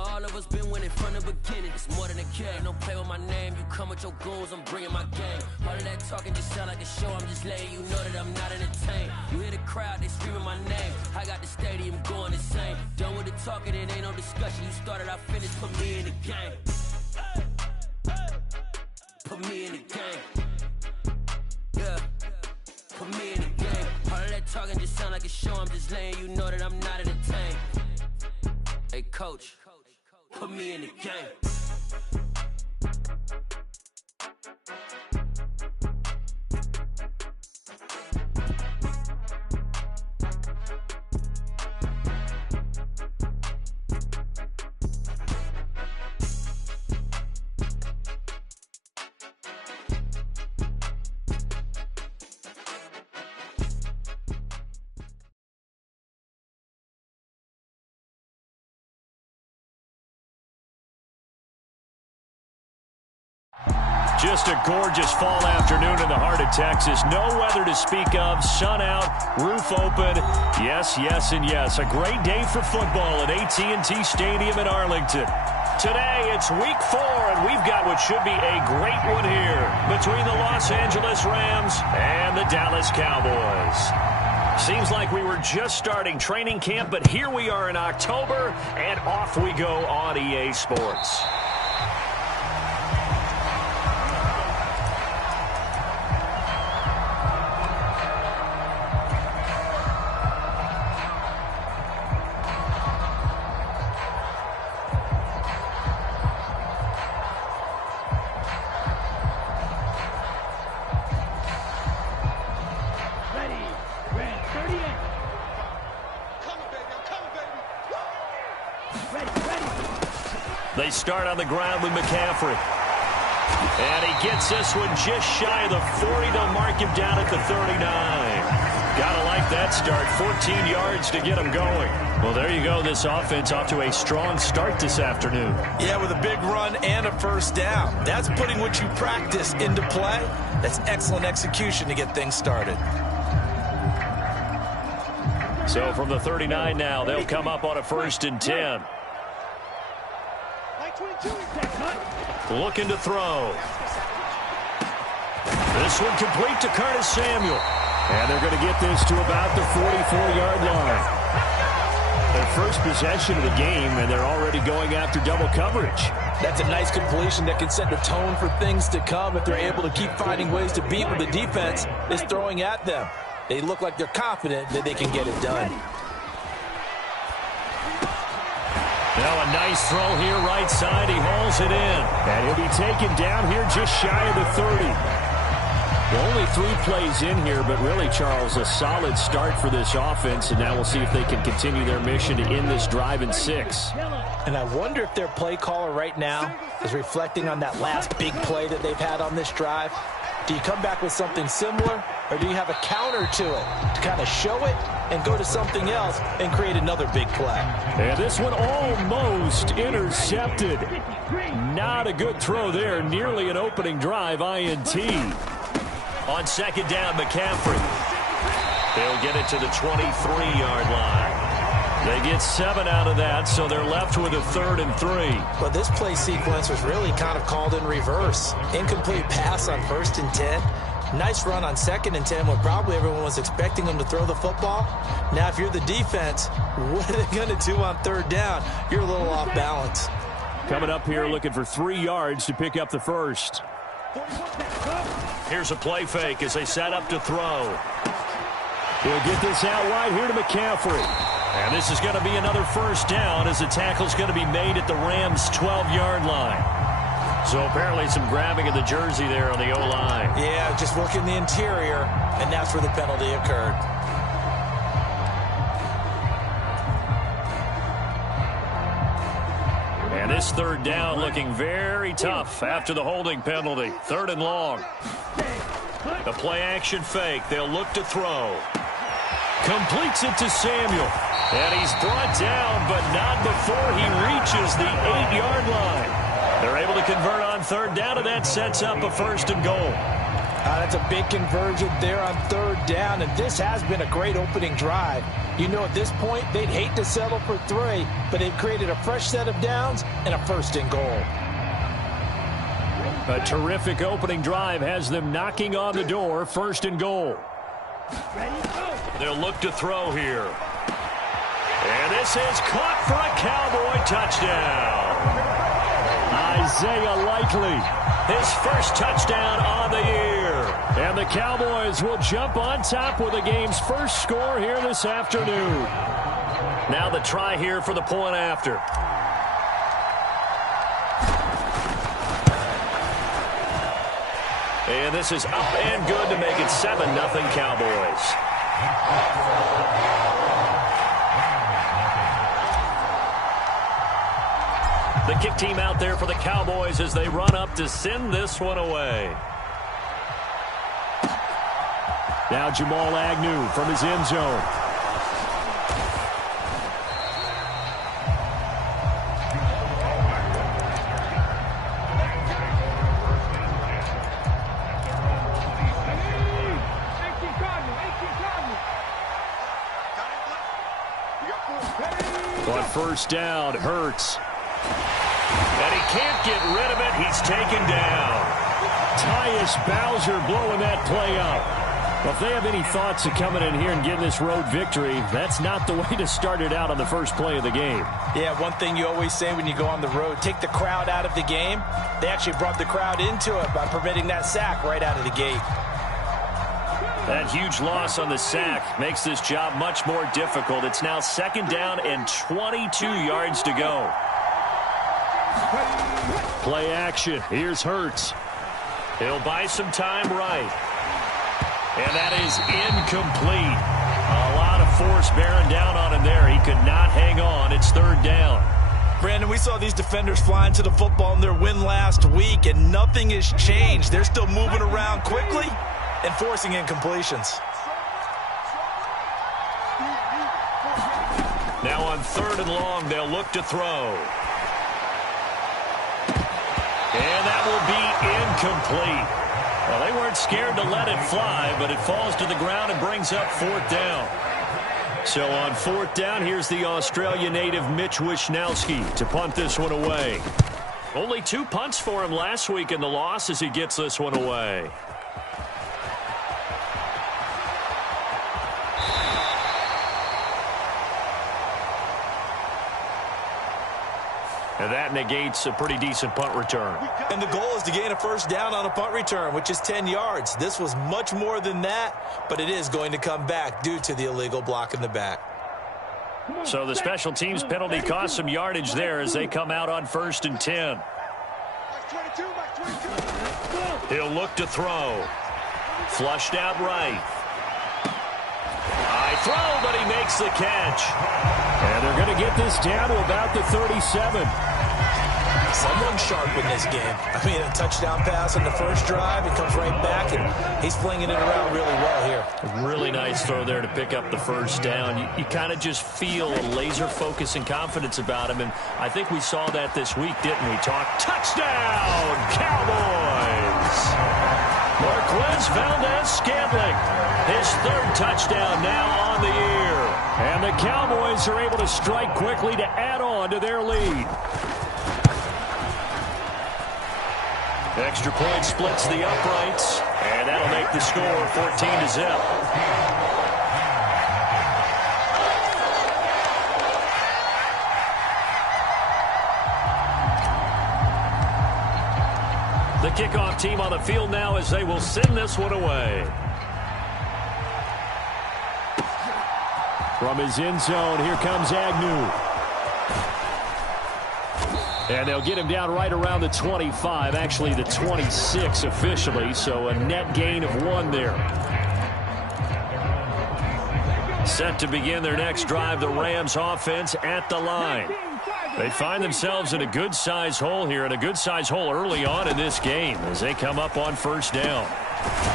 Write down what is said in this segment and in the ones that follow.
all of us been winning from the beginning. It's more than a game. Don't play with my name. You come with your goons, I'm bringing my game. All of that talking just sound like a show. I'm just letting you know that I'm not entertained. You hear the crowd, they screaming my name. I got the stadium going insane. Done with the talking, it ain't no discussion. You started, I finished. Put me in the game. Put me in the game. Yeah. Put me in the game. All of that talking just sound like a show. I'm just letting you know that I'm not entertained. Hey, coach, put me in the game. Just a gorgeous fall afternoon in the heart of Texas. No weather to speak of. Sun out, roof open. Yes, yes, and yes. A great day for football at AT&T Stadium in Arlington. Today, it's week 4, and we've got what should be a great one here between the Los Angeles Rams and the Dallas Cowboys. Seems like we were just starting training camp, but here we are in October, and off we go on EA Sports. They start on the ground with McCaffrey. And he gets this one just shy of the 40. They'll mark him down at the 39. Gotta like that start. 14 yards to get him going. Well, there you go. This offense off to a strong start this afternoon. Yeah, with a big run and a first down. That's putting what you practice into play. That's excellent execution to get things started. So from the 39 now, they'll come up on a 1st and 10. Looking to throw. This one complete to Curtis Samuel. And they're going to get this to about the 44-yard line. Their first possession of the game, and they're already going after double coverage. That's a nice completion that can set the tone for things to come if they're able to keep finding ways to beat what the defense is throwing at them. They look like they're confident that they can get it done. Now a nice throw here right side. He hauls it in. And he'll be taken down here just shy of the 30. Well, only 3 plays in here, but really, Charles, a solid start for this offense. And now we'll see if they can continue their mission to end this drive in 6. And I wonder if their play caller right now is reflecting on that last big play that they've had on this drive. Do you come back with something similar, or do you have a counter to it to kind of show it and go to something else and create another big play? And this one almost intercepted. Not a good throw there. Nearly an opening drive INT. On 2nd down, McCaffrey. They'll get it to the 23-yard line. They get 7 out of that, so they're left with a 3rd and 3. Well, this play sequence was really kind of called in reverse. Incomplete pass on 1st and 10. Nice run on 2nd and 10 when probably everyone was expecting them to throw the football. Now, if you're the defense, what are they going to do on 3rd down? You're a little off balance. Coming up here looking for 3 yards to pick up the first. Here's a play fake as they set up to throw. He'll get this out wide here to McCaffrey. And this is going to be another first down as the tackle's going to be made at the Rams' 12-yard line. So apparently some grabbing of the jersey there on the O-line. Yeah, just working the interior, and that's where the penalty occurred. And this 3rd down looking very tough after the holding penalty. 3rd and long. The play-action fake. They'll look to throw. Completes it to Samuel. And he's brought down, but not before he reaches the 8-yard line. They're able to convert on 3rd down, and that sets up a 1st and goal. That's a big conversion there on third down, and this has been a great opening drive. You know, at this point, they'd hate to settle for 3, but they've created a fresh set of downs and a first and goal. A terrific opening drive has them knocking on the door, first and goal. They'll look to throw here. And this is caught for a Cowboy touchdown. Isaiah Likely, his first touchdown on the year. And the Cowboys will jump on top with the game's first score here this afternoon. Now the try here for the point after. And this is up and good to make it 7-0 Cowboys. The kick team out there for the Cowboys as they run up to send this one away. Now Jamal Agnew from his end zone. On first down, Hurts. And he can't get rid of it. He's taken down. Tyus Bowser blowing that play up. Well, if they have any thoughts of coming in here and getting this road victory, that's not the way to start it out on the first play of the game. Yeah, one thing you always say when you go on the road, take the crowd out of the game. They actually brought the crowd into it by permitting that sack right out of the gate. That huge loss on the sack makes this job much more difficult. It's now second down and 22 yards to go. Play action. Here's Hurts. He'll buy some time right. And that is incomplete. A lot of force bearing down on him there. He could not hang on. It's third down. Brandon, we saw these defenders flying to the football in their win last week, and nothing has changed. They're still moving around quickly and forcing incompletions. Now on third and long, they'll look to throw. And that will be incomplete. Well, they weren't scared to let it fly, but it falls to the ground and brings up fourth down. So on fourth down, here's the Australia native Mitch Wishnowsky to punt this one away. Only 2 punts for him last week in the loss as he gets this one away. And that negates a pretty decent punt return. And the goal is to gain a first down on a punt return, which is 10 yards. This was much more than that, but it is going to come back due to the illegal block in the back. So the special teams penalty cost some yardage there as they come out on first and 10. He'll look to throw. Flushed out right. High throw, but he makes the catch. And they're going to get this down to about the 37. Someone sharp in this game. I mean, a touchdown pass on the first drive. It comes right back, and he's flinging it around really well here. A really nice throw there to pick up the first down. You kind of just feel a laser focus and confidence about him, and I think we saw that this week, didn't we? Touchdown, Cowboys! Marquez Valdez-Scantling, his third touchdown now on the year. And the Cowboys are able to strike quickly to add on to their lead. Extra point splits the uprights, and that'll make the score 14-0. The kickoff team on the field now as they will send this one away. From his end zone, here comes Agnew. And they'll get him down right around the 25, actually the 26 officially, so a net gain of 1 there. Set to begin their next drive, the Rams offense at the line. They find themselves in a good-sized hole here, and a good-sized hole early on in this game as they come up on first down.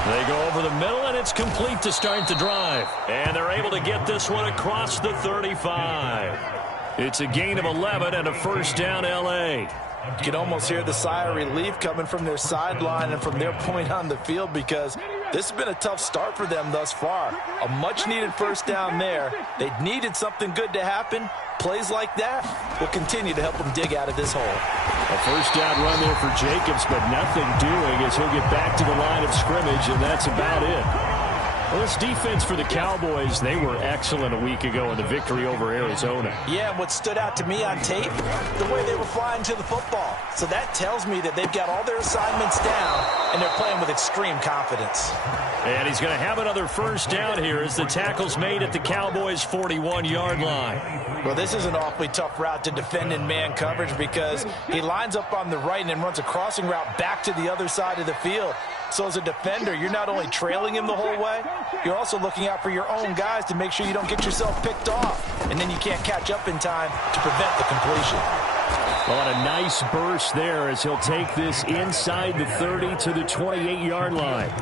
They go over the middle, and it's complete to start the drive. And they're able to get this one across the 35. It's a gain of 11 and a first down, L.A. You can almost hear the sigh of relief coming from their sideline and from their point on the field, because this has been a tough start for them thus far. A much-needed first down there. They needed something good to happen. Plays like that will continue to help them dig out of this hole. A first down run there for Jacobs, but nothing doing as he'll get back to the line of scrimmage, and that's about it. Well, this defense for the Cowboys, they were excellent a week ago in the victory over Arizona. Yeah, and what stood out to me on tape, the way they were flying to the football. So that tells me that they've got all their assignments down, and they're playing with extreme confidence. And he's going to have another first down here as the tackle's made at the Cowboys' 41-yard line. Well, this is an awfully tough route to defend in man coverage, because he lines up on the right and then runs a crossing route back to the other side of the field. So as a defender, you're not only trailing him the whole way, you're also looking out for your own guys to make sure you don't get yourself picked off, and then you can't catch up in time to prevent the completion. Well, and a nice burst there as he'll take this inside the 30 to the 28-yard line.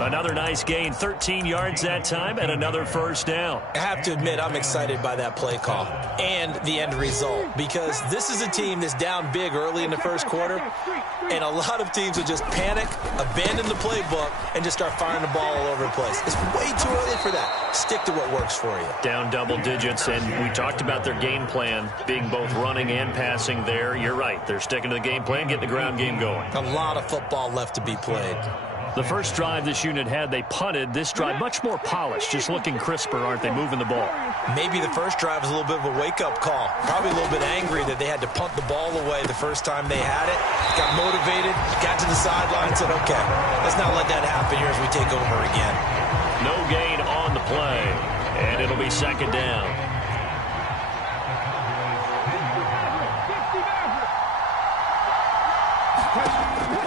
Another nice gain, 13 yards that time, and another first down. I have to admit, I'm excited by that play call and the end result, because this is a team that's down big early in the first quarter, and a lot of teams will just panic, abandon the playbook, and just start firing the ball all over the place. It's way too early for that. Stick to what works for you. Down double digits, and we talked about their game plan being both running and passing there. You're right. They're sticking to the game plan, getting the ground game going. A lot of football left to be played. The first drive this unit had, they punted. This drive, much more polished, just looking crisper, aren't they, moving the ball? Maybe the first drive was a little bit of a wake-up call. Probably a little bit angry that they had to punt the ball away the first time they had it. Got motivated, got to the sideline, and said, okay, let's not let that happen here as we take over again. No gain on the play, and it'll be second down.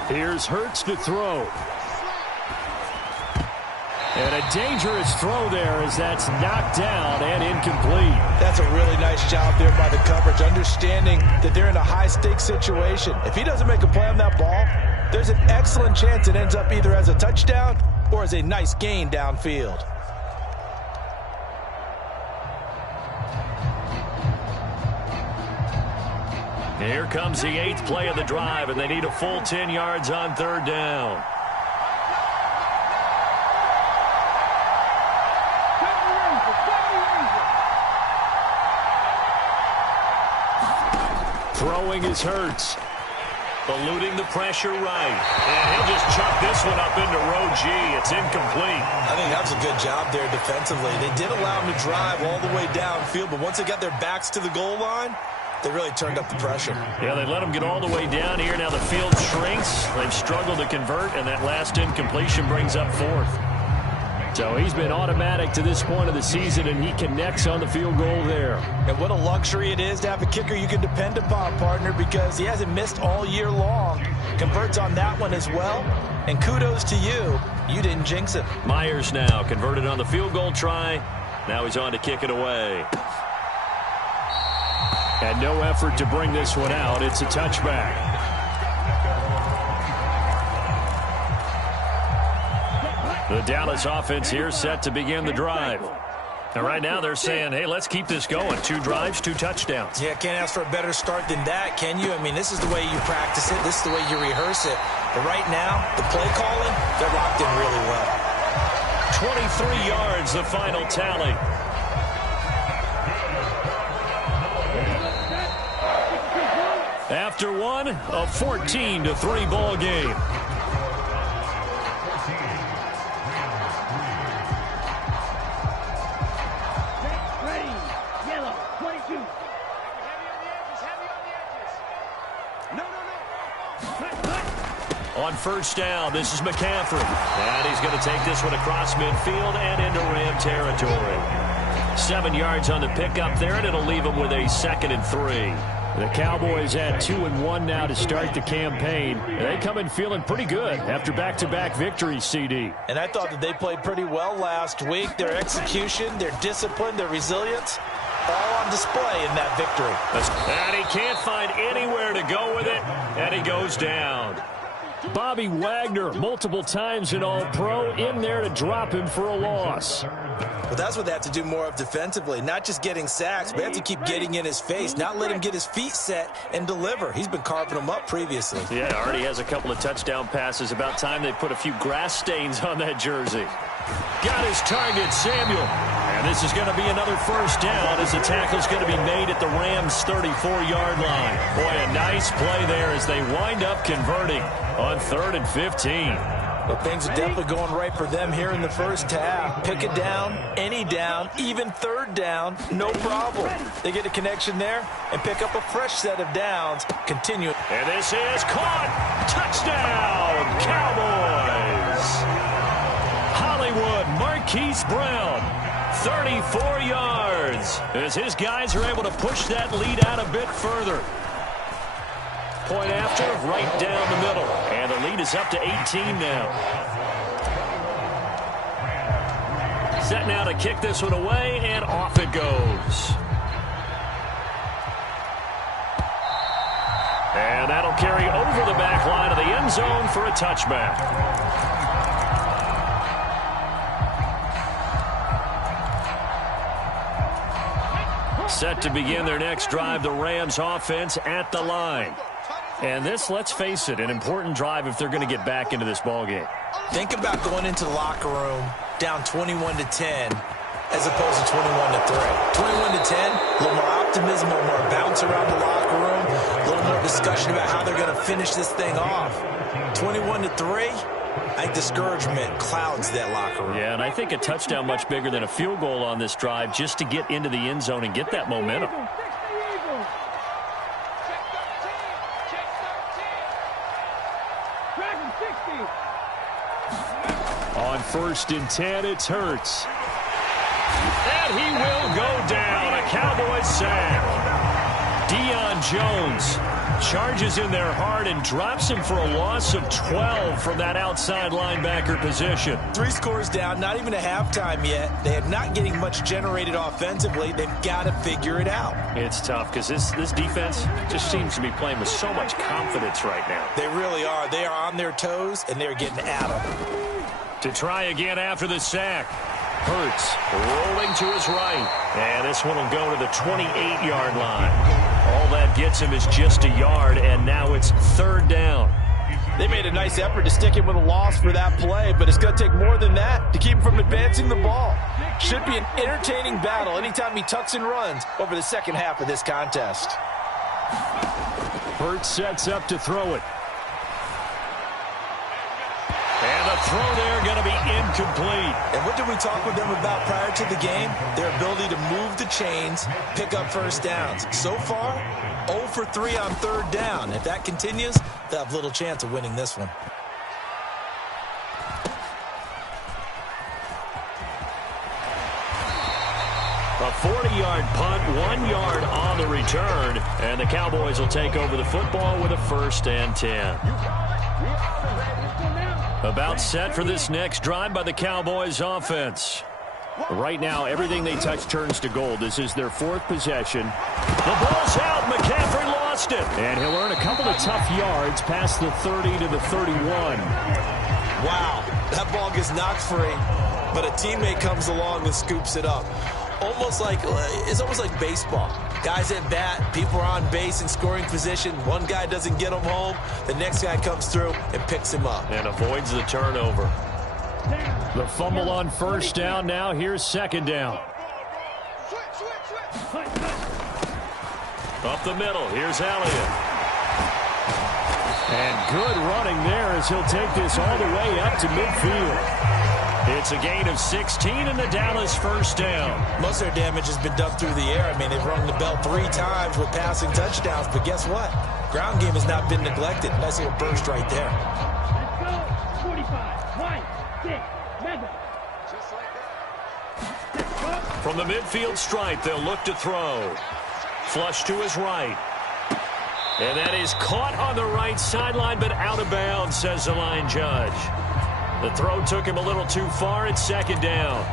Here's Hurts to throw. And a dangerous throw there as that's knocked down and incomplete. That's a really nice job there by the coverage, understanding that they're in a high-stakes situation. If he doesn't make a play on that ball, there's an excellent chance it ends up either as a touchdown or as a nice gain downfield. Here comes the 8th play of the drive, and they need a full 10 yards on third down. Throwing is Hurts. Eluding the pressure right. And he'll just chuck this one up into row G. It's incomplete. I think that was a good job there defensively. They did allow him to drive all the way downfield, but once they got their backs to the goal line, they really turned up the pressure. Yeah, they let them get all the way down here. Now the field shrinks. They've struggled to convert, and that last incompletion brings up fourth. So he's been automatic to this point of the season, and he connects on the field goal there. And what a luxury it is to have a kicker you can depend upon, partner, because he hasn't missed all year long. Converts on that one as well. And kudos to you. You didn't jinx it. Myers now converted on the field goal try. Now he's on to kick it away. And no effort to bring this one out. It's a touchback. The Dallas offense here set to begin the drive. And right now they're saying, hey, let's keep this going. 2 drives, 2 touchdowns. Yeah, can't ask for a better start than that, can you? I mean, this is the way you practice it. This is the way you rehearse it. But right now, the play calling, they're locked in really well. 23 yards, the final tally. After one, a 14-3 ball game. On first down, this is McCaffrey. And he's going to take this one across midfield and into Ram territory. 7 yards on the pickup there, and it'll leave him with a 2nd and 3. The Cowboys at 2-1 now to start the campaign. They come in feeling pretty good after back-to-back victories, CD. And I thought that they played pretty well last week. Their execution, their discipline, their resilience, all on display in that victory. And he can't find anywhere to go with it, and he goes down. Bobby Wagner, multiple times an All-Pro, in there to drop him for a loss. Well, that's what they have to do more of defensively, not just getting sacks, but they have to keep getting in his face, not let him get his feet set and deliver. He's been carving them up previously. Yeah, already has a couple of touchdown passes. About time they put a few grass stains on that jersey. Got his target, Samuel. And this is going to be another first down as the tackle's going to be made at the Rams' 34-yard line. Boy, a nice play there as they wind up converting on 3rd and 15. But things are definitely going right for them here in the first half. Pick it down, any down, even 3rd down, no problem. They get a connection there and pick up a fresh set of downs. Continue. And this is caught. Touchdown, Cowboys. Hollywood Marquise Brown, 34 yards. As his guys are able to push that lead out a bit further. Point after, right down the middle. And the lead is up to 18 now. Set now to kick this one away, and off it goes. And that'll carry over the back line of the end zone for a touchback. Set to begin their next drive, the Rams offense at the line. And this, let's face it, an important drive if they're going to get back into this ballgame. Think about going into the locker room down 21-10 as opposed to 21-3. 21-10, a little more optimism, a little more bounce around the locker room, a little more discussion about how they're going to finish this thing off. 21-3, I think discouragement clouds that locker room. Yeah, and I think a touchdown much bigger than a field goal on this drive just to get into the end zone and get that momentum. On 1st and 10, it's Hurts. And he will go down. A Cowboys sack. Deion Jones charges in there hard and drops him for a loss of 12 from that outside linebacker position. 3 scores down, not even a halftime yet. They are not getting much generated offensively. They've got to figure it out. It's tough because this defense just seems to be playing with so much confidence right now. They really are. They are on their toes, and they're getting at them. To try again after the sack. Hurts rolling to his right. And this one will go to the 28-yard line. All that gets him is just a yard, and now it's 3rd down. They made a nice effort to stick him with a loss for that play, but it's going to take more than that to keep him from advancing the ball. Should be an entertaining battle anytime he tucks and runs over the second half of this contest. Hurts sets up to throw it. And the throw there going to be incomplete. And what did we talk with them about prior to the game? Their ability to move the chains, pick up first downs. So far, 0 for 3 on 3rd down. If that continues, they'll have little chance of winning this one. A 40-yard punt, 1 yard on the return. And the Cowboys will take over the football with a 1st and 10. About set for this next drive by the Cowboys offense. Right now, everything they touch turns to gold. This is their 4th possession. The ball's out. McCaffrey lost it. And he'll earn a couple of tough yards past the 30 to the 31. Wow, that ball gets knocked free, but a teammate comes along and scoops it up. It's almost like baseball. Guys at bat, people are on base in scoring position. One guy doesn't get him home. The next guy comes through and picks him up. And avoids the turnover. The fumble on 1st down. Now here's 2nd down. Up the middle. Here's Elliott. And good running there as he'll take this all the way up to midfield. It's a gain of 16 and the Dallas 1st down. Most of their damage has been done through the air. I mean, they've rung the bell 3 times with passing touchdowns, but guess what? Ground game has not been neglected. Nice little burst right there. From the midfield stripe, they'll look to throw. Flush to his right. And that is caught on the right sideline, but out of bounds, says the line judge. The throw took him a little too far. It's 2nd down.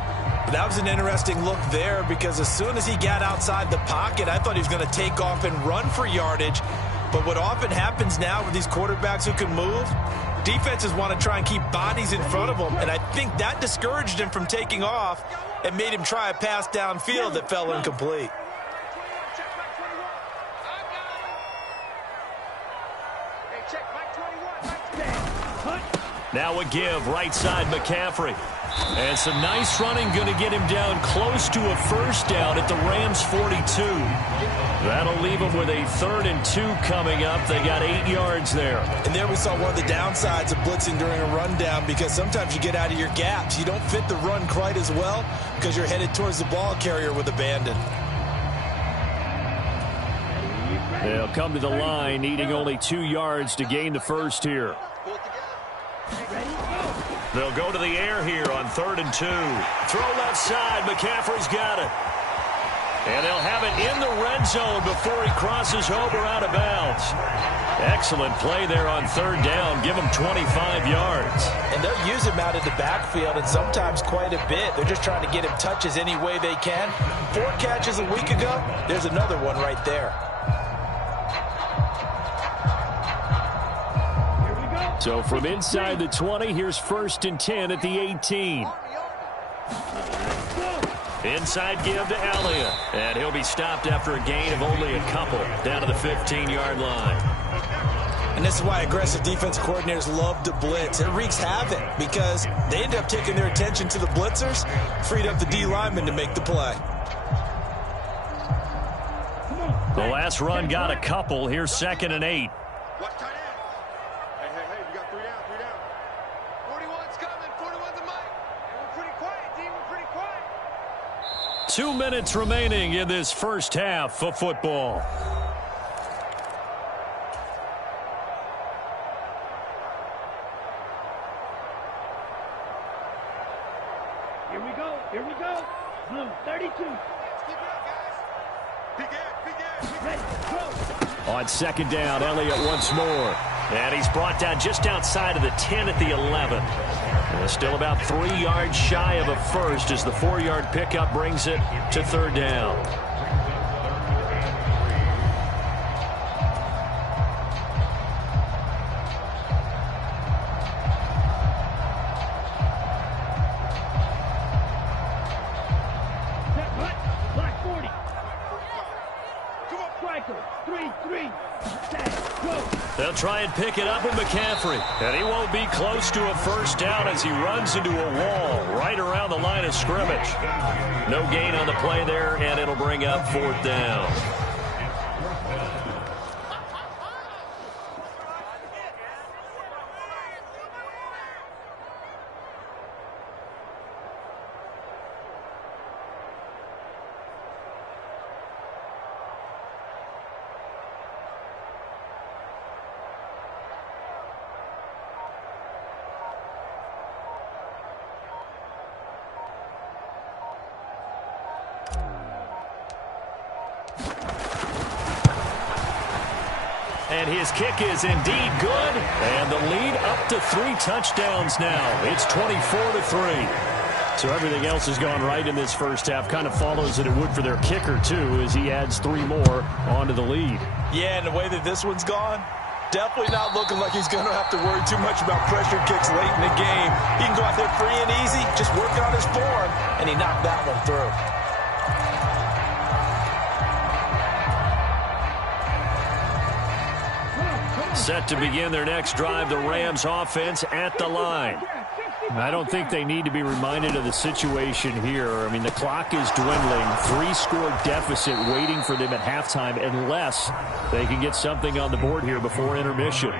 That was an interesting look there because as soon as he got outside the pocket, I thought he was going to take off and run for yardage. But what often happens now with these quarterbacks who can move, Defenses want to try and keep bodies in front of them, and I think that discouraged him from taking off and made him try a pass downfield that fell incomplete. Now a give, right side McCaffrey. And some nice running going to get him down close to a first down at the Rams 42. That'll leave them with a 3rd and 2 coming up. They got 8 yards there. And there we saw one of the downsides of blitzing during a rundown, because sometimes you get out of your gaps. You don't fit the run quite as well because you're headed towards the ball carrier with abandon. They'll come to the line needing only 2 yards to gain the first here. They'll go to the air here on 3rd and 2. Throw left side. McCaffrey's got it. And they'll have it in the red zone before he crosses over out of bounds. Excellent play there on 3rd down. Give him 25 yards. And they'll use him out in the backfield, and sometimes quite a bit. They're just trying to get him touches any way they can. 4 catches a week ago. There's another one right there. So from inside the 20, here's 1st and 10 at the 18. Inside give to Elliott. And he'll be stopped after a gain of only a couple down to the 15-yard line. And this is why aggressive defense coordinators love to blitz. It wreaks havoc because they end up taking their attention to the blitzers, freed up the D lineman to make the play. The last run got a couple. Here's 2nd and 8. 2 minutes remaining in this first half of football. Here we go. Here we go. Blue 32. Keep it up, guys. Ready, go. On 2nd down, Elliott once more. And he's brought down just outside of the 10 at the 11. And still about 3 yards shy of a first as the 4-yard pickup brings it to 3rd down. Black 40. Striker 3-3. They'll try and pick it up with McCaffrey. And he won't be close to a first down as he runs into a wall right around the line of scrimmage. No gain on the play there, and it'll bring up 4th down. And his kick is indeed good. And the lead up to 3 touchdowns now. It's 24-3. So everything else has gone right in this first half. Kind of follows that it would for their kicker, too, as he adds 3 more onto the lead. Yeah, and the way that this one's gone, definitely not looking like he's going to have to worry too much about pressure kicks late in the game. He can go out there free and easy, just working on his form, and he knocked that one through. Set to begin their next drive, the Rams offense at the line. I don't think they need to be reminded of the situation here. I mean, the clock is dwindling. 3-score deficit waiting for them at halftime unless they can get something on the board here before intermission.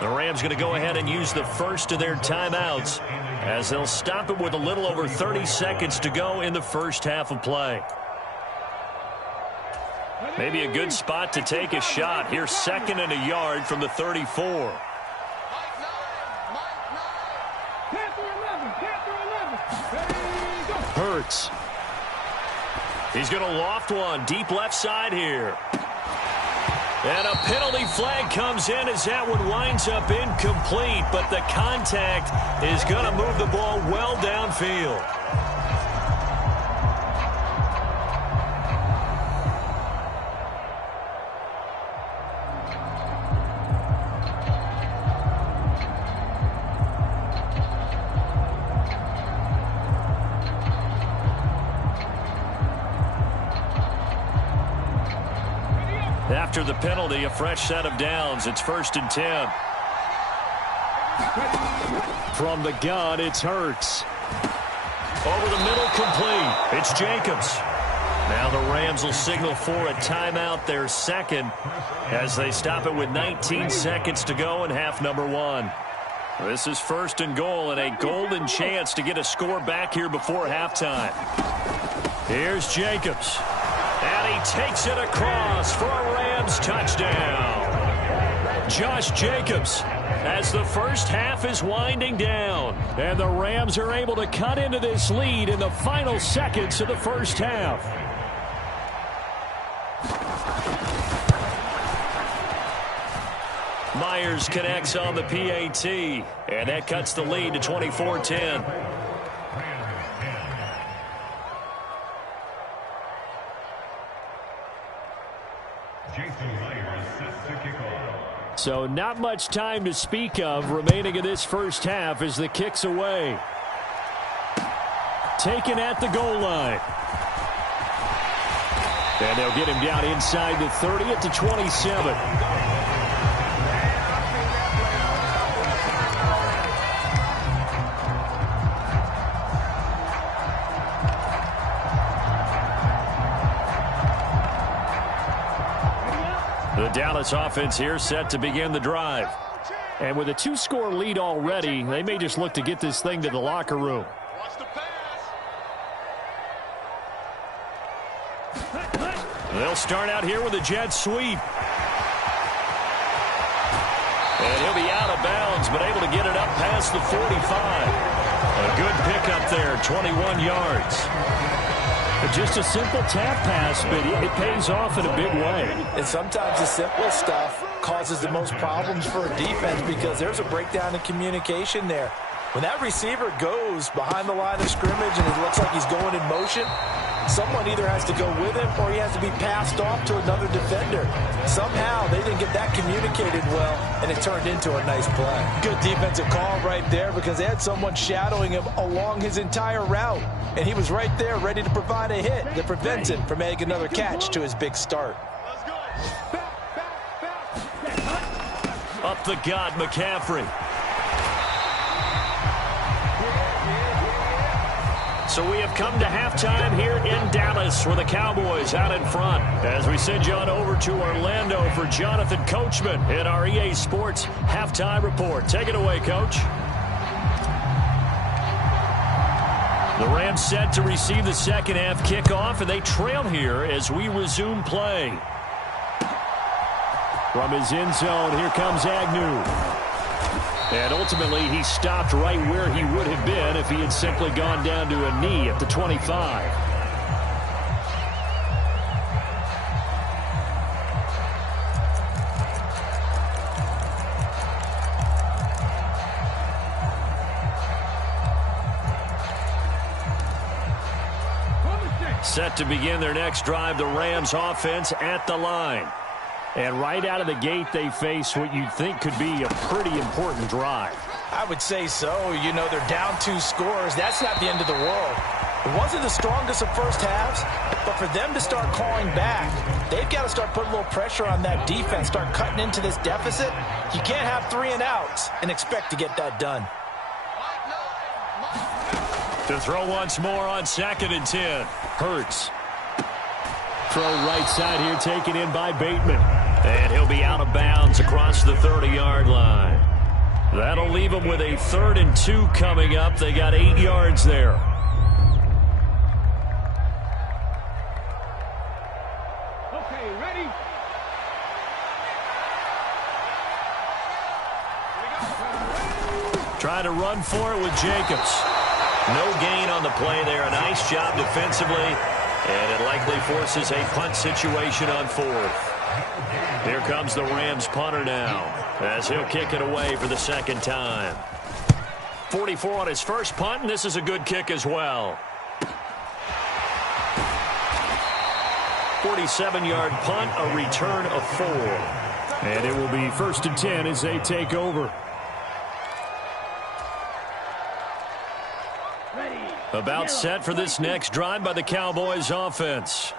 The Rams going to go ahead and use the first of their timeouts as they'll stop it with a little over 30 seconds to go in the first half of play. Maybe a good spot to take a shot. Here's 2nd and a yard from the 34. Hurts. He's going to loft one deep left side here. And a penalty flag comes in as that one winds up incomplete, but the contact is going to move the ball well downfield. after the penalty, a fresh set of downs. It's 1st and 10. From the gun, it's Hurts. Over the middle, complete. It's Jacobs. Now the Rams will signal for a timeout, their second, as they stop it with 19 seconds to go in half number 1. This is 1st and goal and a golden chance to get a score back here before halftime. Here's Jacobs. And he takes it across for a Rams touchdown. Josh Jacobs, as the first half is winding down. And the Rams are able to cut into this lead in the final seconds of the first half. Myers connects on the PAT, and that cuts the lead to 24-10. So not much time to speak of remaining in this first half as the kick's away. Taken at the goal line. And they'll get him down inside the 30 at the 27. The Dallas offense here set to begin the drive. And with a 2-score lead already, they may just look to get this thing to the locker room. They'll start out here with a jet sweep. And he'll be out of bounds, but able to get it up past the 45. A good pickup there, 21 yards. Just a simple tap pass, but it pays off in a big way. And sometimes the simple stuff causes the most problems for a defense because there's a breakdown in communication there. When that receiver goes behind the line of scrimmage and it looks like he's going in motion, someone either has to go with him or he has to be passed off to another defender. Somehow they didn't get that communicated well, and it turned into a nice play. Good defensive call right there because they had someone shadowing him along his entire route, and he was right there ready to provide a hit that prevents him from making another catch to his big start. Up the gut, McCaffrey. So we have come to halftime here in Dallas with the Cowboys out in front. As we send you on over to Orlando for Jonathan Coachman in our EA Sports Halftime Report. Take it away, Coach. The Rams set to receive the second half kickoff, and they trail here as we resume play. From his end zone, here comes Agnew. And ultimately, he stopped right where he would have been if he had simply gone down to a knee at the 25. Set to begin their next drive, the Rams offense at the line. And right out of the gate, they face what you'd think could be a pretty important drive. I would say so. You know, they're down 2 scores. That's not the end of the world. It wasn't the strongest of first halves, but for them to start clawing back, they've got to start putting a little pressure on that defense, start cutting into this deficit. You can't have 3 and outs and expect to get that done. To throw once more on 2nd and 10. Hurts. Throw right side here taken in by Bateman. And he'll be out of bounds across the 30-yard line. That'll leave them with a 3rd and 2 coming up. They got 8 yards there. Okay, ready? Trying to run for it with Jacobs. No gain on the play there. A nice job defensively. And it likely forces a punt situation on 4th. Here comes the Rams punter now, as he'll kick it away for the 2nd time. 44 on his first punt, and this is a good kick as well. 47-yard punt, a return of 4. And it will be 1st and 10 as they take over. About set for this next drive by the Cowboys offense.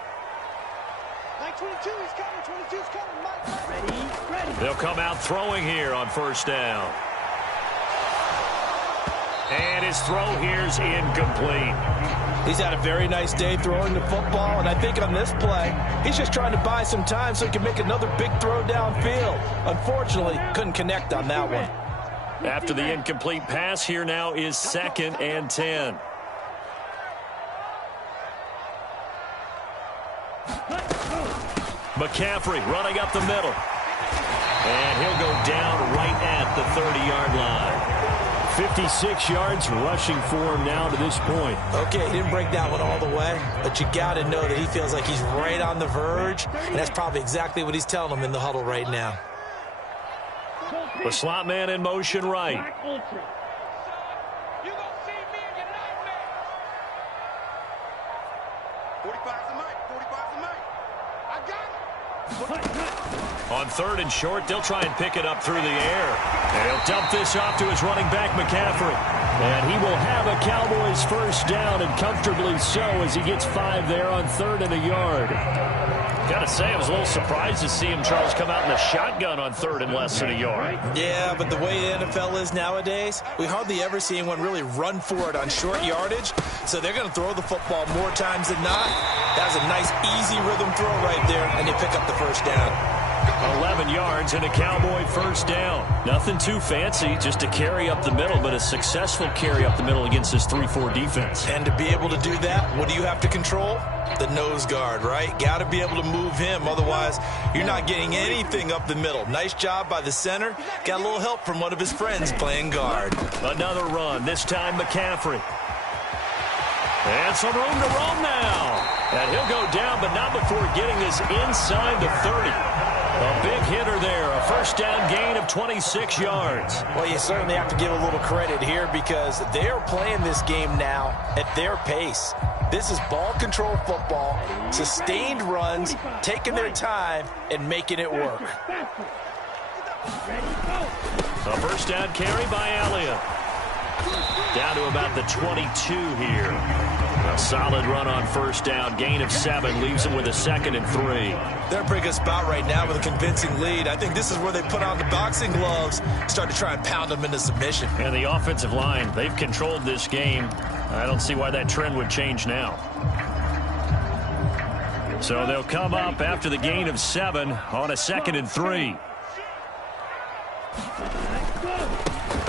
They'll come out throwing here on first down. And his throw here's incomplete. He's had a very nice day throwing the football, and I think on this play, he's just trying to buy some time so he can make another big throw downfield. Unfortunately, couldn't connect on that one. After the incomplete pass, here now is 2nd and 10. McCaffrey running up the middle. And he'll go down right at the 30-yard line. 56 yards rushing for him now to this point. Okay, he didn't break that one all the way, but you got to know that he feels like he's right on the verge, and that's probably exactly what he's telling him in the huddle right now. The slot man in motion right. On 3rd and short, they'll try and pick it up through the air. And he'll dump this off to his running back, McCaffrey. And he will have a Cowboys first down, and comfortably so, as he gets 5 there on 3rd and a yard. Gotta say, I was a little surprised to see him, Charles, come out in a shotgun on 3rd and less than a yard. Yeah, but the way the NFL is nowadays, we hardly ever see anyone really run for it on short yardage. So they're going to throw the football more times than not. That was a nice, easy rhythm throw right there, and they pick up the first down. 11 yards and a Cowboy first down. Nothing too fancy, just a carry up the middle, but a successful carry up the middle against this 3-4 defense. And to be able to do that, what do you have to control? The nose guard, right? Got to be able to move him. Otherwise, you're not getting anything up the middle. Nice job by the center. Got a little help from one of his friends playing guard. Another run, this time McCaffrey. And some room to roam now. And he'll go down, but not before getting this inside the 30. A big hitter there, a first down gain of 26 yards. Well, you certainly have to give a little credit here because they're playing this game now at their pace. This is ball control football, sustained runs, taking their time, and making it work. A first down carry by Elliott. Down to about the 22 here. A solid run on first down. Gain of 7 leaves him with a 2nd and 3. They're in a pretty good spot right now with a convincing lead. I think this is where they put on the boxing gloves, start to try and pound them into submission. And the offensive line, they've controlled this game. I don't see why that trend would change now. So they'll come up after the gain of 7 on a 2nd and 3.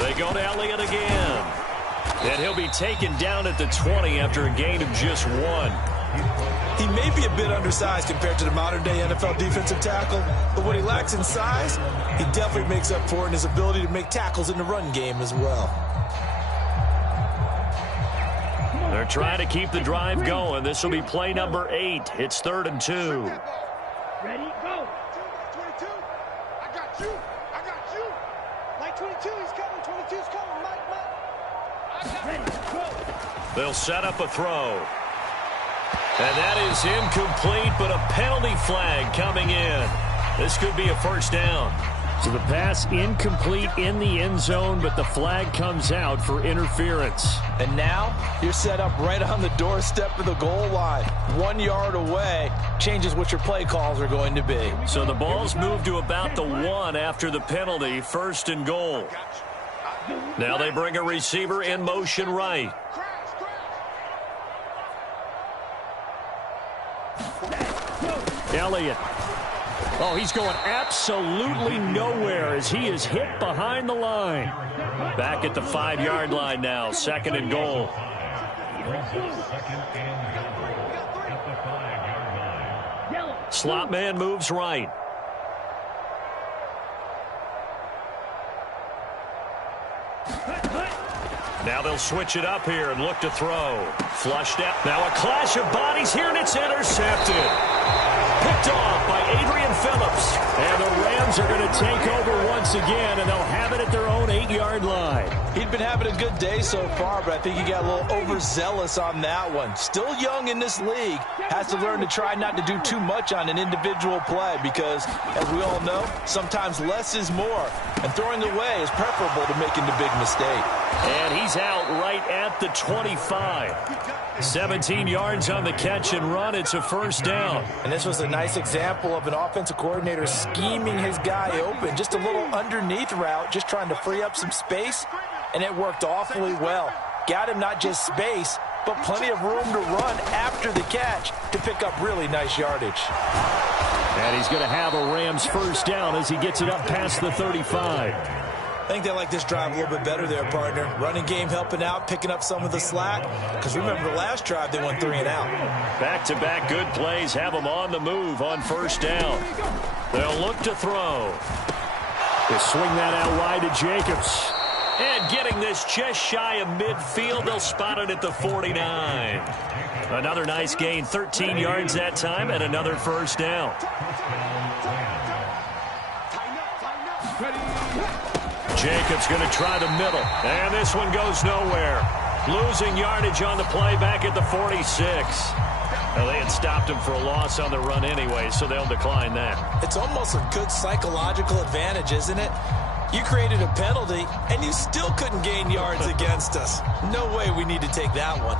They go to Elliott again. And he'll be taken down at the 20 after a gain of just 1. He may be a bit undersized compared to the modern-day NFL defensive tackle, but what he lacks in size, he definitely makes up for in his ability to make tackles in the run game as well. They're trying to keep the drive going. This will be play number 8. It's 3rd and 2. Ready, go. 22. I got you. I got you. Like 22, he's coming. 22's coming. Mike. Ready, go. They'll set up a throw. And that is incomplete, but a penalty flag coming in. This could be a first down. So the pass incomplete in the end zone, but the flag comes out for interference. And now you're set up right on the doorstep of the goal line. 1 yard away changes what your play calls are going to be. So the ball's moved to about the 1 after the penalty, 1st and goal. Now they bring a receiver in motion right. Elliott. Oh, he's going absolutely nowhere as he is hit behind the line. Back at the 5-yard line now, 2nd and goal. Slot man moves right. Now they'll switch it up here and look to throw. Flushed out. Now a clash of bodies here, and it's intercepted. Picked off by Adrian Phillips. And the Rams are going to take over once again, and they'll have it at their own 8-yard line. He'd been having a good day so far, but I think he got a little overzealous on that one. Still young in this league. Has to learn to try not to do too much on an individual play because, as we all know, sometimes less is more. And throwing away is preferable to making the big mistake. And he's out right at the 25. 17 yards on the catch and run. It's a first down. And this was a nice example of an offensive coordinator scheming his guy open. Just a little underneath route, just trying to free up some space, and it worked awfully well. Got him not just space, but plenty of room to run after the catch to pick up really nice yardage. And he's going to have a Rams first down as he gets it up past the 35. I think they like this drive a little bit better there, partner. Running game helping out, picking up some of the slack. Because remember, the last drive, they went 3 and out. Back-to-back good plays have them on the move on first down. They'll look to throw. They swing that out wide to Jacobs. And getting this just shy of midfield, they'll spot it at the 49. Another nice gain, 13 yards that time, and another first down. Jacobs going to try the middle, and this one goes nowhere. Losing yardage on the play back at the 46. Well, they had stopped him for a loss on the run anyway, so they'll decline that. It's almost a good psychological advantage, isn't it? You created a penalty, and you still couldn't gain yards against us. No way we need to take that one.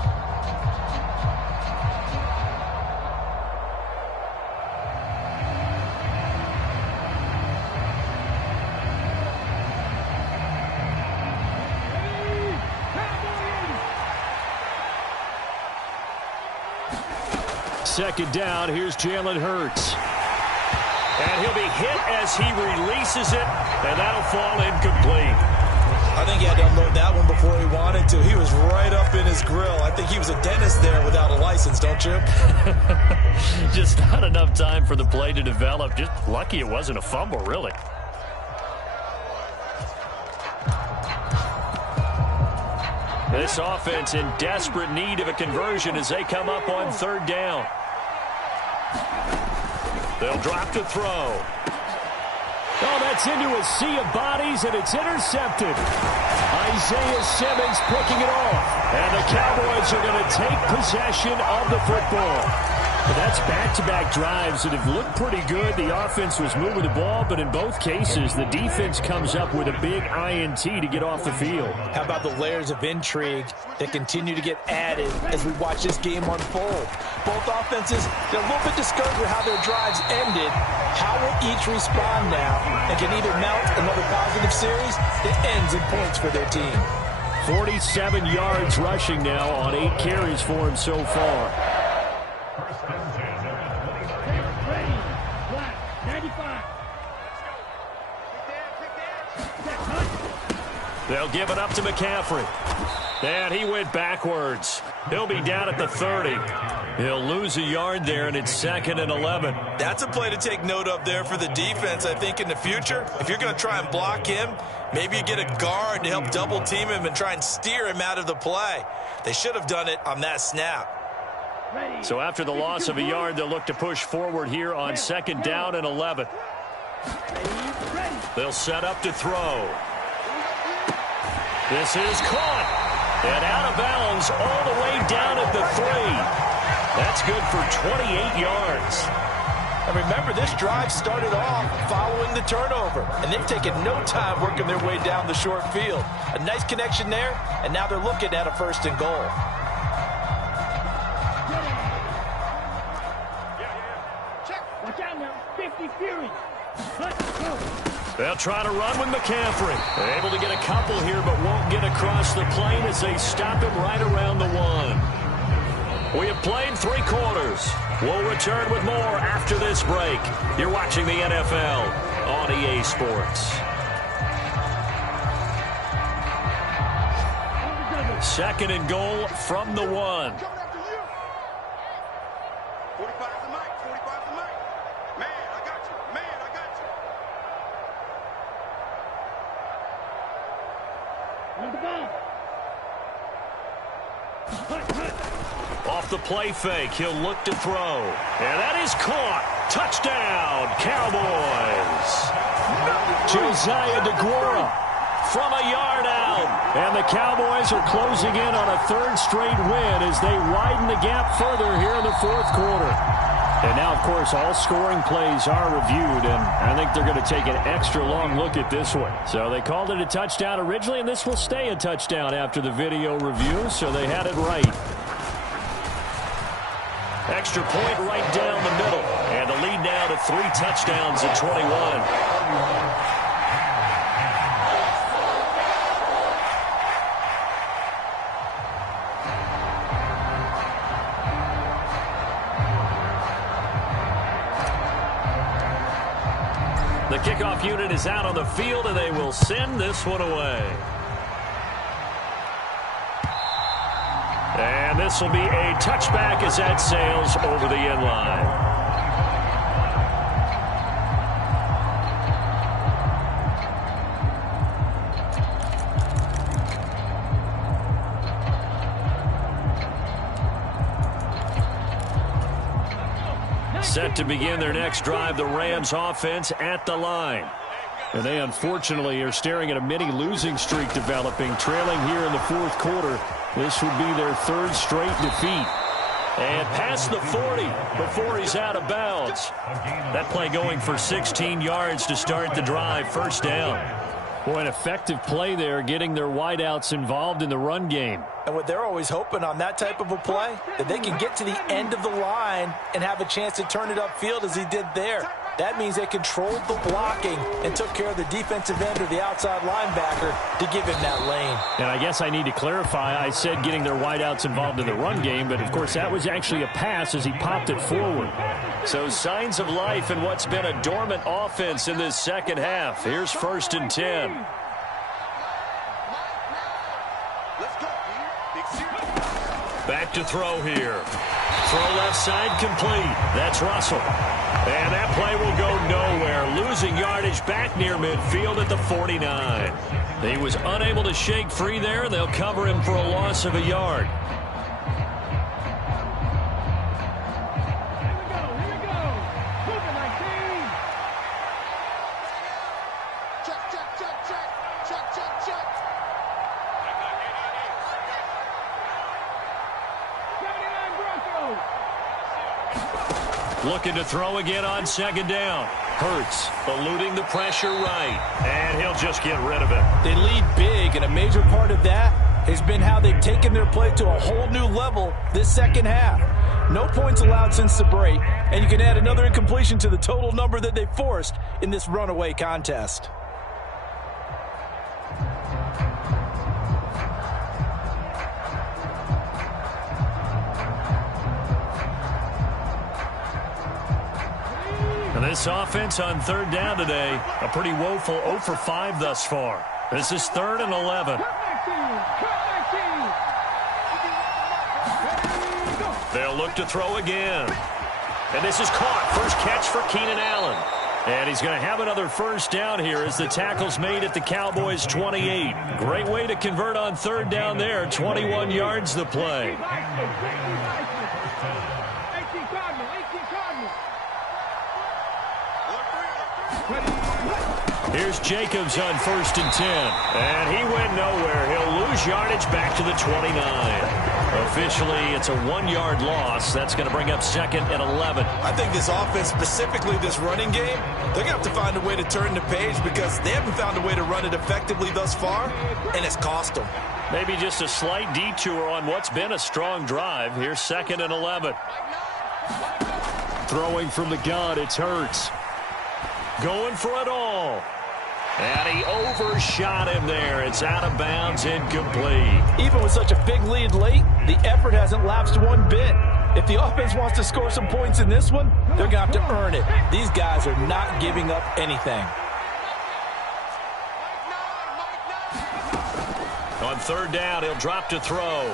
Second down, here's Jalen Hurts. And he'll be hit as he releases it, and that'll fall incomplete. I think he had to unload that one before he wanted to. He was right up in his grill. I think he was a dentist there without a license, don't you? Just not enough time for the play to develop. Just lucky it wasn't a fumble, really. This offense in desperate need of a conversion as they come up on third down. They'll drop to throw. Oh, that's into a sea of bodies, and it's intercepted. Isaiah Simmons picking it off. And the Cowboys are going to take possession of the football. But that's back-to-back drives that have looked pretty good. The offense was moving the ball, but in both cases, the defense comes up with a big INT to get off the field. How about the layers of intrigue that continue to get added as we watch this game unfold? Both offenses, they're a little bit discouraged with how their drives ended. How will each respond now and can either mount another positive series that ends in points for their team? 47 yards rushing now on 8 carries for him so far. They'll give it up to McCaffrey. And he went backwards. He'll be down at the 30. He'll lose a yard there, and it's 2nd and 11. That's a play to take note of there for the defense, I think, in the future. If you're going to try and block him, maybe you get a guard to help double-team him and try and steer him out of the play. They should have done it on that snap. So after the loss of a yard, they'll look to push forward here on 2nd down and 11. They'll set up to throw. This is caught. And out of bounds all the way down at the 3. That's good for 28 yards. And remember, this drive started off following the turnover. And they've taken no time working their way down the short field. A nice connection there, and now they're looking at a 1st and goal. Watch out now. 50 Fury. They'll try to run with McCaffrey. They're able to get a couple here, but won't get across the plane as they stop him right around the 1. We have played 3 quarters. We'll return with more after this break. You're watching the NFL on EA Sports. 2nd and goal from the 1. Off the play fake, he'll look to throw. And that is caught. Touchdown, Cowboys. Josiah DeGuara from a yard out. And the Cowboys are closing in on a 3rd straight win as they widen the gap further here in the 4th quarter. And now, of course, all scoring plays are reviewed, and I think they're going to take an extra long look at this one. So they called it a touchdown originally, and this will stay a touchdown after the video review, so they had it right. Extra point right down the middle, and the lead now to 3 touchdowns at 21. The kickoff unit is out on the field, and they will send this one away. And this will be a touchback as that sails over the end line. Set to begin their next drive, the Rams offense at the line. And they unfortunately are staring at a mini losing streak developing, trailing here in the fourth quarter. This would be their 3rd straight defeat. And past the 40 before he's out of bounds. That play going for 16 yards to start the drive, first down. Boy, an effective play there, getting their wideouts involved in the run game. And what they're always hoping on that type of a play, that they can get to the end of the line and have a chance to turn it upfield as he did there. That means they controlled the blocking and took care of the defensive end or the outside linebacker to give him that lane. And I guess I need to clarify, I said getting their wideouts involved in the run game, but of course that was actually a pass as he popped it forward. So signs of life in what's been a dormant offense in this second half. Here's 1st and 10. Back to throw here. Throw left side complete. That's Russell. And that play will go nowhere. Losing yardage back near midfield at the 49. He was unable to shake free there. They'll cover him for a loss of a yard. Looking to throw again on 2nd down. Hurts eluding the pressure right, and he'll just get rid of it. They lead big, and a major part of that has been how they've taken their play to a whole new level this second half. No points allowed since the break, and you can add another incompletion to the total number that they forced in this runaway contest. And this offense on 3rd down today, a pretty woeful 0 for 5 thus far. This is 3rd and 11. They'll look to throw again. And this is caught. First catch for Keenan Allen. And he's going to have another first down here as the tackle's made at the Cowboys' 28. Great way to convert on 3rd down there. 21 yards the play. Here's Jacobs on 1st and 10. And he went nowhere. He'll lose yardage back to the 29. Officially, it's a 1-yard loss. That's going to bring up 2nd and 11. I think this offense, specifically this running game, they're going to have to find a way to turn the page because they haven't found a way to run it effectively thus far, and it's cost them. Maybe just a slight detour on what's been a strong drive. Here's 2nd and 11. Throwing from the gun, it's Hurts. Going for it all. And he overshot him there. It's out of bounds, incomplete. Even with such a big lead late, the effort hasn't lapsed one bit. If the offense wants to score some points in this one, they're going to have to earn it. These guys are not giving up anything. On 3rd down, he'll drop to throw.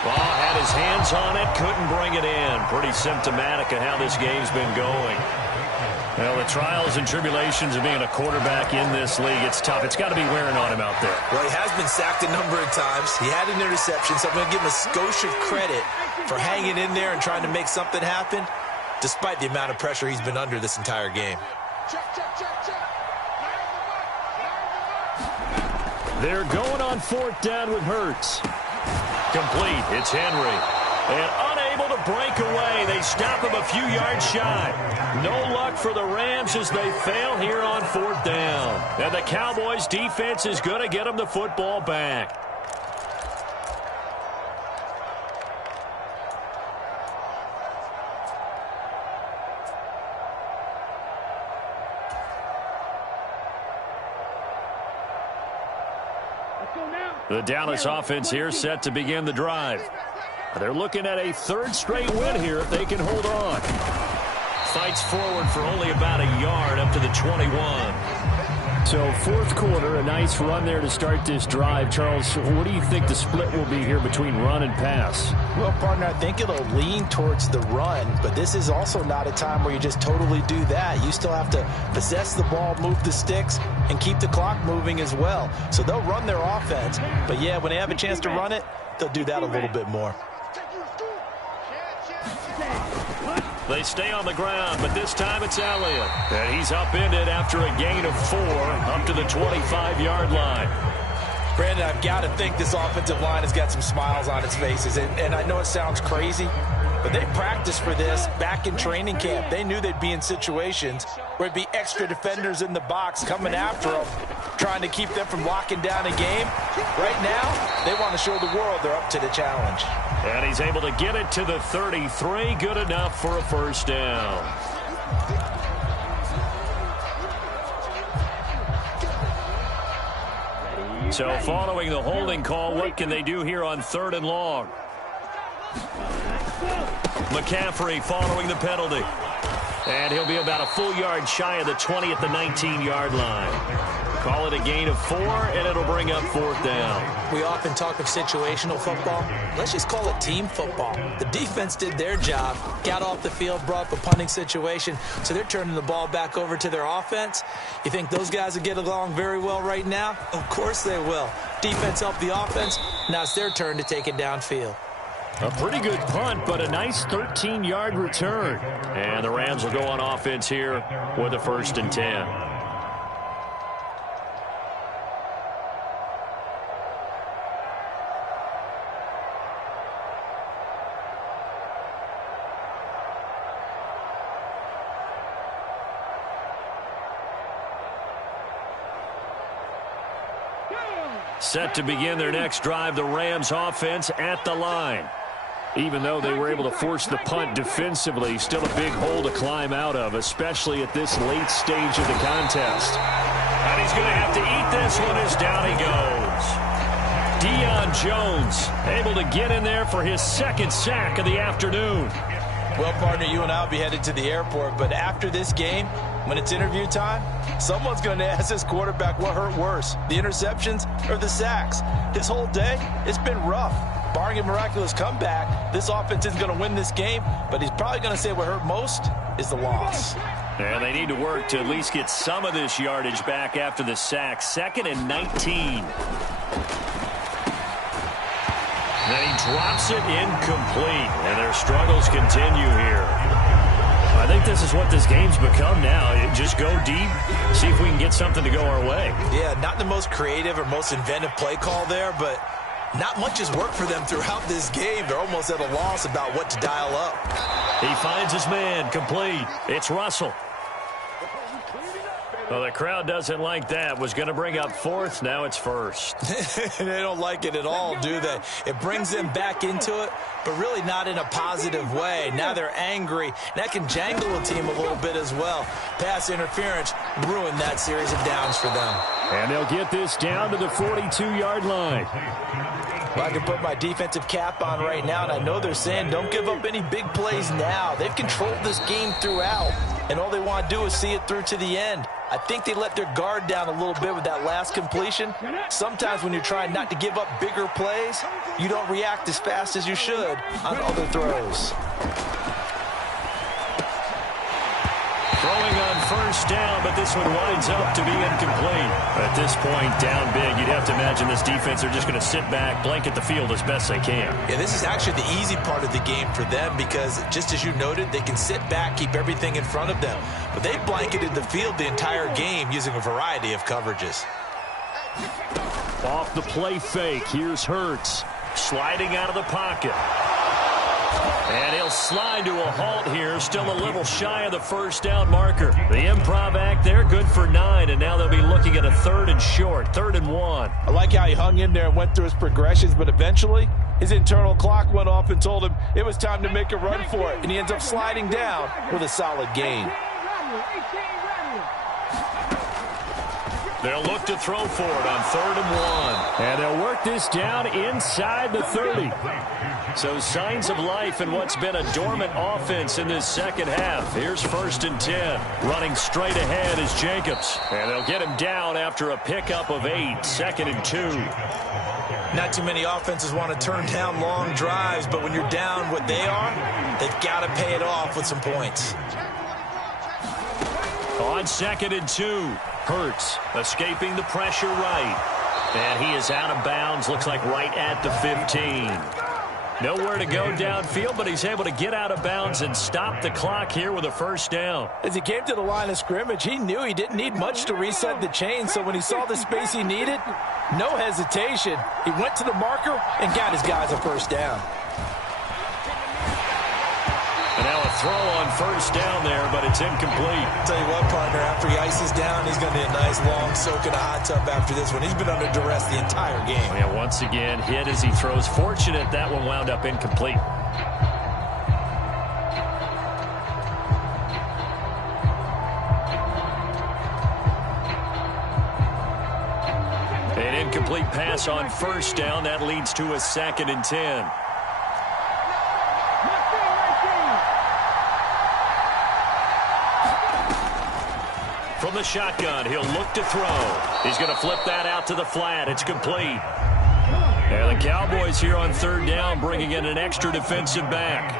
Ball had his hands on it, couldn't bring it in. Pretty symptomatic of how this game's been going. Well, the trials and tribulations of being a quarterback in this league, it's tough. It's got to be wearing on him out there. Well, he has been sacked a number of times. He had an interception, so I'm going to give him a skosh of credit for hanging in there and trying to make something happen, despite the amount of pressure he's been under this entire game. They're going on 4th down with Hurts. Complete. It's Henry. And unable able to break away. They stop him a few yards shy. No luck for the Rams as they fail here on 4th down. And the Cowboys defense is going to get them the football back. The Dallas offense here set to begin the drive. They're looking at a 3rd straight win here if they can hold on. Fights forward for only about a yard up to the 21. So 4th quarter, a nice run there to start this drive. Charles, what do you think the split will be here between run and pass? Well, partner, I think it'll lean towards the run, but this is also not a time where you just totally do that. You still have to possess the ball, move the sticks, and keep the clock moving as well. So they'll run their offense, but yeah, when they have a chance to run it, they'll do that a little bit more. They stay on the ground, but this time it's Elliott. And he's upended after a gain of 4 up to the 25-yard line. Brandon, I've got to think this offensive line has got some smiles on its faces. And I know it sounds crazy, but they practiced for this back in training camp. They knew they'd be in situations where it'd be extra defenders in the box coming after them, trying to keep them from locking down a game. Right now, they want to show the world they're up to the challenge. And he's able to get it to the 33. Good enough for a 1st down. So following the holding call, what can they do here on 3rd and long? McCaffrey following the penalty. And he'll be about a full yard shy of the 20 at the 19-yard line. Call it a gain of 4, and it'll bring up 4th down. We often talk of situational football. Let's just call it team football. The defense did their job, got off the field, brought up a punting situation, so they're turning the ball back over to their offense. You think those guys will get along very well right now? Of course they will. Defense helped the offense. Now it's their turn to take it downfield. A pretty good punt, but a nice 13-yard return. And the Rams will go on offense here with a 1st and 10. Set to begin their next drive, the Rams offense at the line. Even though they were able to force the punt defensively, still a big hole to climb out of, especially at this late stage of the contest. And he's going to have to eat this one as down he goes. Deion Jones able to get in there for his 2nd sack of the afternoon. Well, partner, you and I will be headed to the airport, but after this game, when it's interview time, someone's going to ask this quarterback what hurt worse, the interceptions or the sacks. His whole day, it's been rough. Barring a miraculous comeback, this offense isn't going to win this game, but he's probably going to say what hurt most is the loss. And they need to work to at least get some of this yardage back after the sack. 2nd and 19. Then he drops it incomplete, and their struggles continue here. I think this is what this game's become now. Just go deep, see if we can get something to go our way. Yeah, not the most creative or most inventive play call there, but not much has worked for them throughout this game. They're almost at a loss about what to dial up. He finds his man, complete. It's Russell. Well, the crowd doesn't like that. Was going to bring up 4th. Now it's 1st. They don't like it at all, do they? It brings them back into it, but really not in a positive way. Now they're angry. That can jangle a team a little bit as well. Pass interference ruined that series of downs for them. And they'll get this down to the 42-yard line. Well, I can put my defensive cap on right now, and I know they're saying don't give up any big plays now. They've controlled this game throughout, and all they want to do is see it through to the end. I think they let their guard down a little bit with that last completion. Sometimes when you're trying not to give up bigger plays, you don't react as fast as you should on other throws. Throwing on 1st down, but this one winds up to be incomplete. At this point, down big, you'd have to imagine this defense are just going to sit back, blanket the field as best they can. Yeah, this is actually the easy part of the game for them because, just as you noted, they can sit back, keep everything in front of them. But they blanketed the field the entire game using a variety of coverages. Off the play fake, here's Hurts. Sliding out of the pocket. And he'll slide to a halt here, still a little shy of the first down marker. The improv act there, good for 9, and now they'll be looking at a 3rd and short, 3rd and 1. I like how he hung in there and went through his progressions, but eventually his internal clock went off and told him it was time to make a run for it, and he ends up sliding down with a solid gain. They'll look to throw for it on 3rd and 1. And they'll work this down inside the 30. So signs of life in what's been a dormant offense in this second half. Here's 1st and 10. Running straight ahead is Jacobs. And they'll get him down after a pickup of 8. 2nd and 2. Not too many offenses want to turn down long drives, but when you're down what they are, they've got to pay it off with some points. On 2nd and 2, Hurts escaping the pressure right. And he is out of bounds, looks like right at the 15. Nowhere to go downfield, but he's able to get out of bounds and stop the clock here with a 1st down. As he came to the line of scrimmage, he knew he didn't need much to reset the chain, so when he saw the space he needed, no hesitation. He went to the marker and got his guys a 1st down. And now a throw on 1st down there, but it's incomplete. Tell you what, partner, after he ices down, he's going to need a nice long soak in a hot tub after this one. He's been under duress the entire game. Yeah, once again, hit as he throws. Fortunate that one wound up incomplete. An incomplete pass on 1st down. That leads to a 2nd and 10. From the shotgun, he'll look to throw. He's going to flip that out to the flat. It's complete. And the Cowboys here on 3rd down, bringing in an extra defensive back.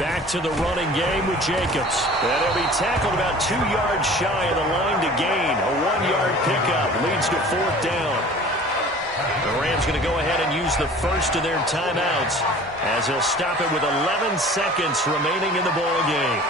Back to the running game with Jacobs. And he'll be tackled about 2 yards shy of the line to gain. A 1-yard pickup leads to 4th down. The Rams going to go ahead and use the first of their timeouts as he'll stop it with 11 seconds remaining in the ball game.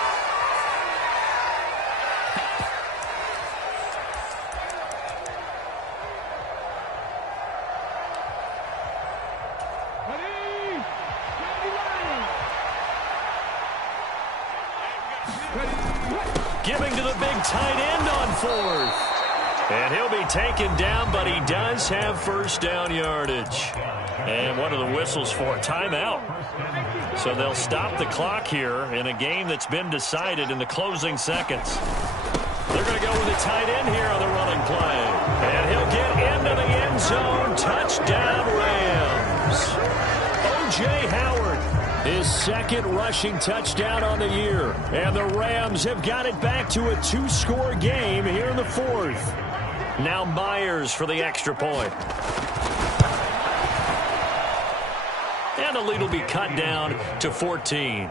Giving to the big tight end on 4th. And he'll be taken down, but he does have 1st down yardage. And what are the whistles for? Timeout. So they'll stop the clock here in a game that's been decided in the closing seconds. They're going to go with a tight end here on the running play. And he'll get into the end zone. Touchdown, Rams. O.J. Howard. His 2nd rushing touchdown on the year. And the Rams have got it back to a 2-score game here in the 4th. Now Myers for the extra point. And the lead will be cut down to 14.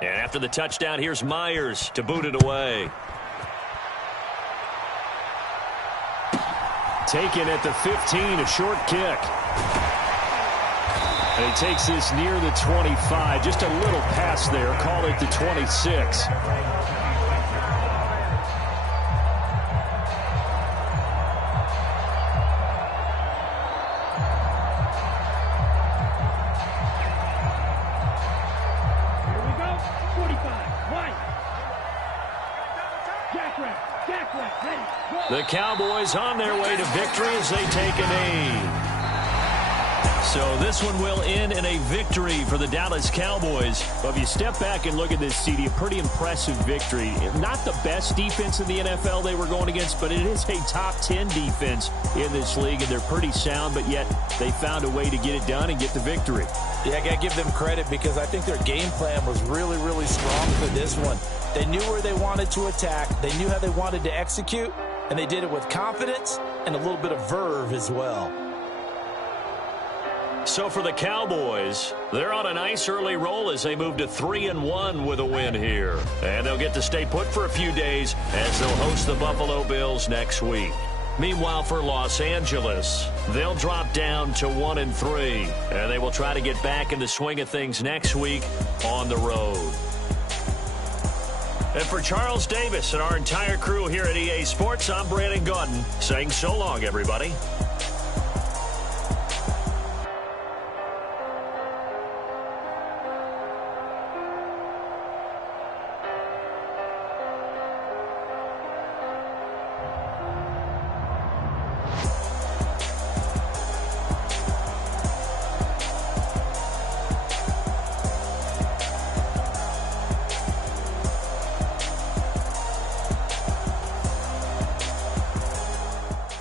And after the touchdown, here's Myers to boot it away. Taken at the 15, a short kick. And he takes this near the 25. Just a little pass there. Call it the 26. The Cowboys on their way to victory as they take a knee. So this one will end in a victory for the Dallas Cowboys. Well, if you step back and look at this, CD, a pretty impressive victory. Not the best defense in the NFL they were going against, but it is a top 10 defense in this league, and they're pretty sound, but yet they found a way to get it done and get the victory. Yeah, I got to give them credit because I think their game plan was really, really strong for this one. They knew where they wanted to attack. They knew how they wanted to execute, and they did it with confidence and a little bit of verve as well. So for the Cowboys, they're on a nice early roll as they move to 3-1 with a win here. And they'll get to stay put for a few days as they'll host the Buffalo Bills next week. Meanwhile, for Los Angeles, they'll drop down to 1-3, and they will try to get back in the swing of things next week on the road. And for Charles Davis and our entire crew here at EA Sports, I'm Brandon Gaudin saying so long, everybody.